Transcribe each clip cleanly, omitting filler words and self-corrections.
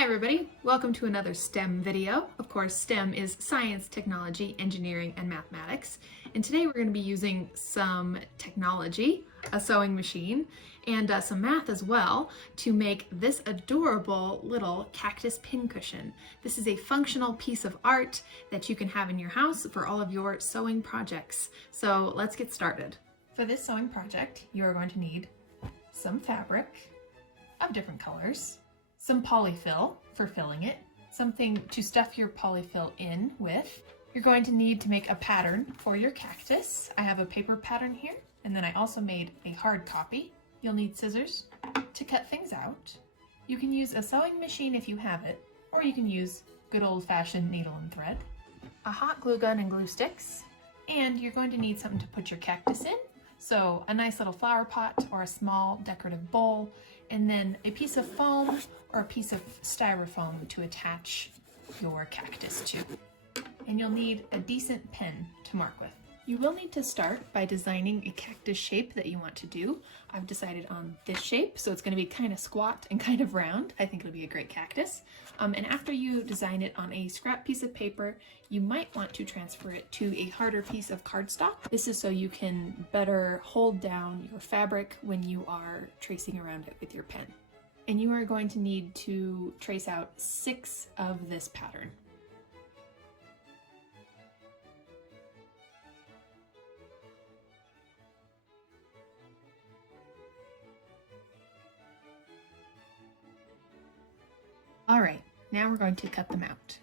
Hi everybody, welcome to another STEM video. Of course, STEM is science, technology, engineering, and mathematics. And today we're going to be using some technology, a sewing machine, and some math as well to make this adorable little cactus pincushion. This is a functional piece of art that you can have in your house for all of your sewing projects. So let's get started. For this sewing project, you are going to need some fabric of different colors, some polyfill for filling it, something to stuff your polyfill in with. You're going to need to make a pattern for your cactus. I have a paper pattern here, and then I also made a hard copy. You'll need scissors to cut things out. You can use a sewing machine if you have it, or you can use good old-fashioned needle and thread, a hot glue gun and glue sticks, and you're going to need something to put your cactus in. So a nice little flower pot or a small decorative bowl, and then a piece of foam or a piece of styrofoam to attach your cactus to. And you'll need a decent pen to mark with. You will need to start by designing a cactus shape that you want to do. I've decided on this shape, so it's going to be kind of squat and kind of round. I think it'll be a great cactus. And after you design it on a scrap piece of paper, you might want to transfer it to a harder piece of cardstock. This is so you can better hold down your fabric when you are tracing around it with your pen. And you are going to need to trace out 6 of this pattern. All right, now we're going to cut them out.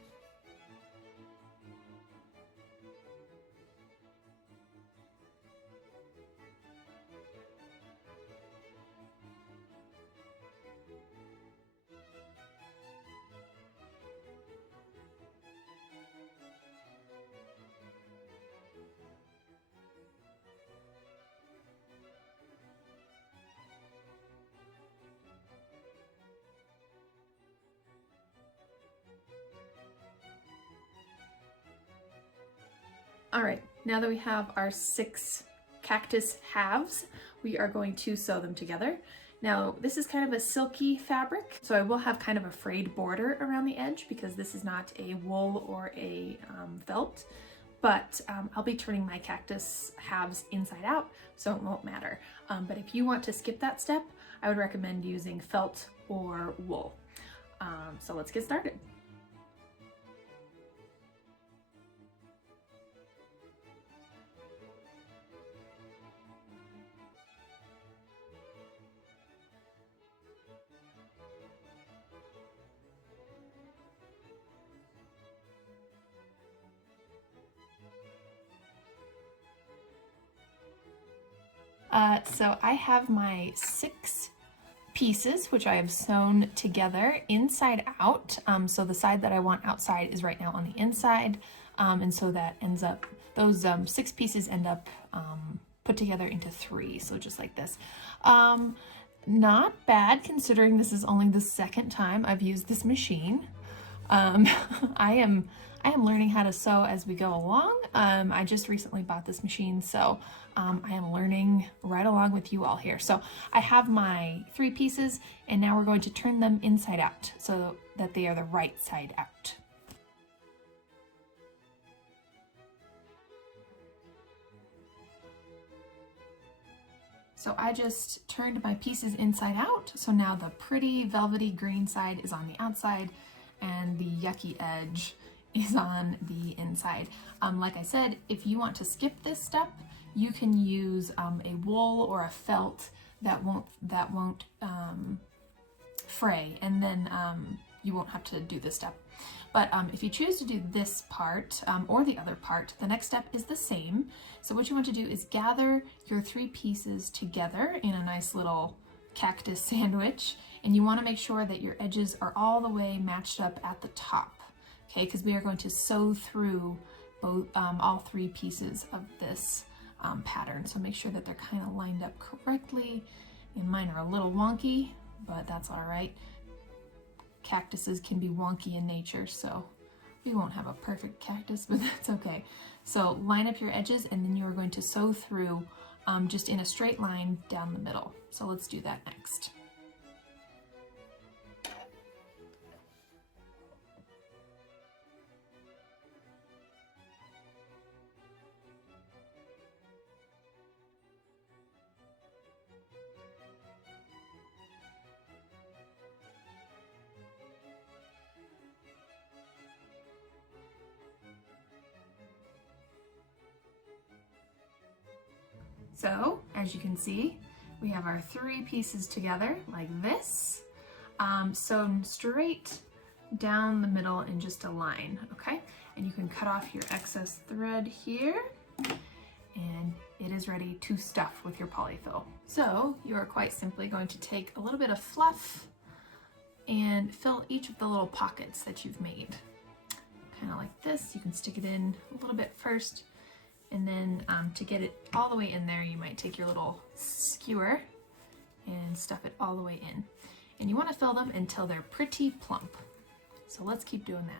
All right, now that we have our 6 cactus halves, we are going to sew them together. Now, this is kind of a silky fabric, so I will have kind of a frayed border around the edge because this is not a wool or a felt, but I'll be turning my cactus halves inside out, so it won't matter. But if you want to skip that step, I would recommend using felt or wool. So let's get started. So I have my 6 pieces, which I have sewn together inside out. So the side that I want outside is right now on the inside. And so that ends up, those 6 pieces end up put together into 3. So just like this. Not bad considering this is only the 2nd time I've used this machine. I am learning how to sew as we go along. I just recently bought this machine, so I am learning right along with you all here. So I have my 3 pieces, and now we're going to turn them inside out so that they are the right side out. So I just turned my pieces inside out, so now the pretty velvety green side is on the outside, and the yucky edge is on the inside. Like I said, if you want to skip this step, you can use a wool or a felt that won't fray, and then you won't have to do this step. But if you choose to do this part or the other part, the next step is the same. So what you want to do is gather your 3 pieces together in a nice little cactus sandwich, and you want to make sure that your edges are all the way matched up at the top, okay, because we are going to sew through both all 3 pieces of this pattern. So make sure that they're kind of lined up correctly, and mine are a little wonky, but that's all right. Cactuses can be wonky in nature, so we won't have a perfect cactus, but that's okay. So line up your edges, and then you're going to sew through just in a straight line down the middle. So let's do that next. So as you can see, we have our 3 pieces together like this, sewn straight down the middle in just a line, okay? And you can cut off your excess thread here, and it is ready to stuff with your polyfill. So you are quite simply going to take a little bit of fluff and fill each of the little pockets that you've made. Kind of like this. You can stick it in a little bit first, and then to get it all the way in there, you might take your little skewer and stuff it all the way in. And you want to fill them until they're pretty plump. So let's keep doing that.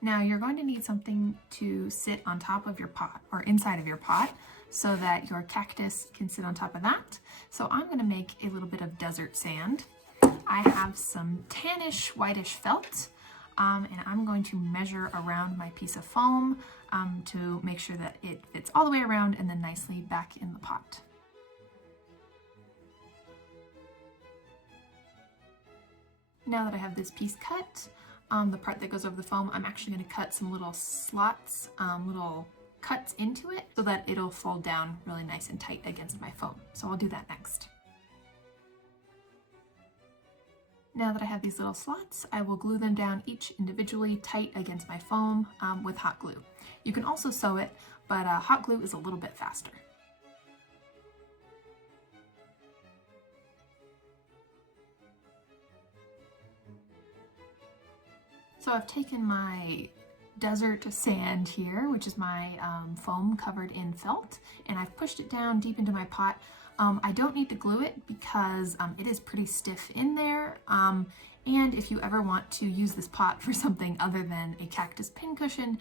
Now you're going to need something to sit on top of your pot, or inside of your pot, so that your cactus can sit on top of that. So I'm going to make a little bit of desert sand. I have some tannish whitish felt, and I'm going to measure around my piece of foam to make sure that it fits all the way around and then nicely back in the pot. Now that I have this piece cut, the part that goes over the foam, I'm actually going to cut some little slots, little cuts into it so that it'll fold down really nice and tight against my foam. So I'll do that next. Now that I have these little slots, I will glue them down each individually tight against my foam with hot glue. You can also sew it, but hot glue is a little bit faster. So I've taken my desert sand here, which is my foam covered in felt, and I've pushed it down deep into my pot. I don't need to glue it because it is pretty stiff in there, and if you ever want to use this pot for something other than a cactus pincushion,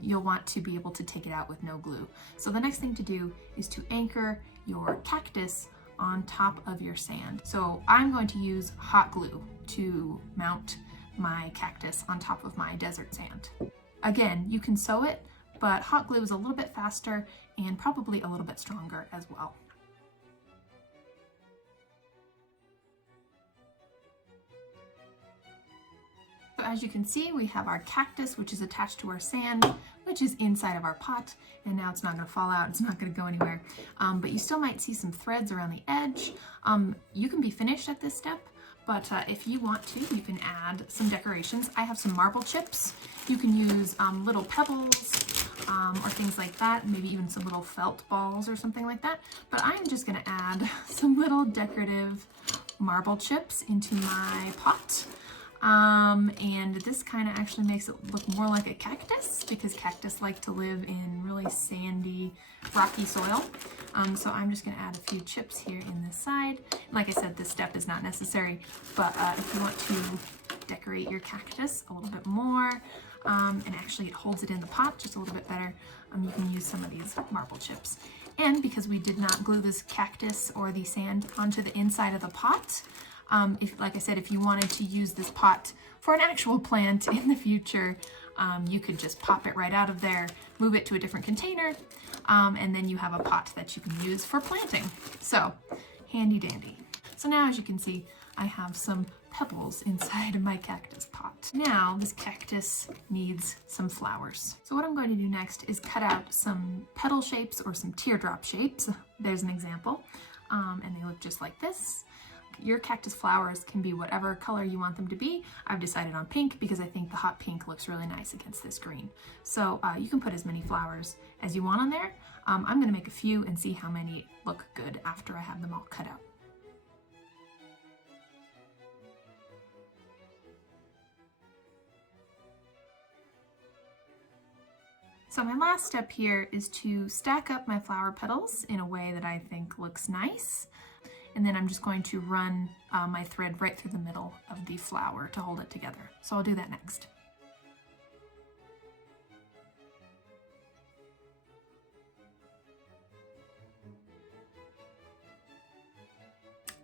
you'll want to be able to take it out with no glue. So the next thing to do is to anchor your cactus on top of your sand. So I'm going to use hot glue to mount my cactus on top of my desert sand. Again, you can sew it, but hot glue is a little bit faster and probably a little bit stronger as well. So as you can see, we have our cactus, which is attached to our sand, which is inside of our pot, and now it's not going to fall out, it's not going to go anywhere, but you still might see some threads around the edge. You can be finished at this step, but if you want to, you can add some decorations. I have some marble chips. You can use little pebbles or things like that, maybe even some little felt balls or something like that. But I'm just going to add some little decorative marble chips into my pot. And this kind of actually makes it look more like a cactus, because cactus like to live in really sandy, rocky soil. So I'm just going to add a few chips here in this side. Like I said, this step is not necessary, but if you want to decorate your cactus a little bit more, and actually it holds it in the pot just a little bit better, you can use some of these marble chips. And because we did not glue this cactus or the sand onto the inside of the pot, like I said, if you wanted to use this pot for an actual plant in the future, you could just pop it right out of there, move it to a different container, and then you have a pot that you can use for planting. So, handy dandy. So now, as you can see, I have some pebbles inside of my cactus pot. Now, this cactus needs some flowers. So what I'm going to do next is cut out some petal shapes or some teardrop shapes. There's an example, and they look just like this. Your cactus flowers can be whatever color you want them to be. I've decided on pink because I think the hot pink looks really nice against this green. So you can put as many flowers as you want on there. I'm going to make a few and see how many look good after I have them all cut out. So my last step here is to stack up my flower petals in a way that I think looks nice. And then I'm just going to run my thread right through the middle of the flower to hold it together. So I'll do that next.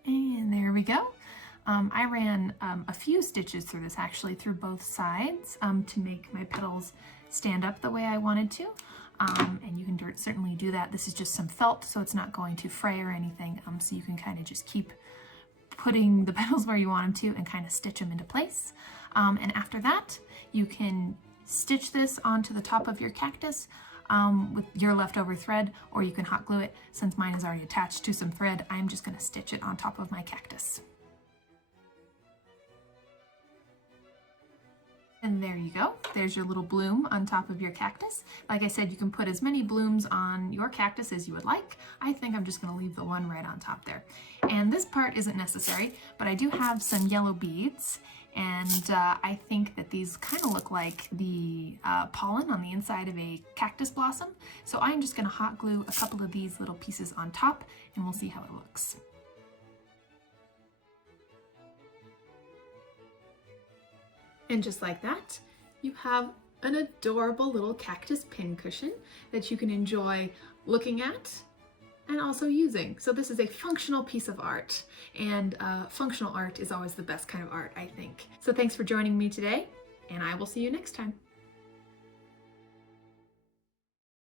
And there we go. I ran a few stitches through this, actually, through both sides to make my petals stand up the way I wanted to. And you can certainly do that. This is just some felt, so it's not going to fray or anything, so you can kind of just keep putting the petals where you want them to and kind of stitch them into place. And after that, you can stitch this onto the top of your cactus with your leftover thread, or you can hot glue it. Since mine is already attached to some thread, I'm just going to stitch it on top of my cactus. And there you go. There's your little bloom on top of your cactus. Like I said, you can put as many blooms on your cactus as you would like. I think I'm just going to leave the one right on top there. And this part isn't necessary, but I do have some yellow beads, and I think that these kind of look like the pollen on the inside of a cactus blossom. So I'm just going to hot glue a couple of these little pieces on top, and we'll see how it looks. And just like that, you have an adorable little cactus pincushion that you can enjoy looking at and also using. So this is a functional piece of art, and functional art is always the best kind of art, I think. So thanks for joining me today, and I will see you next time.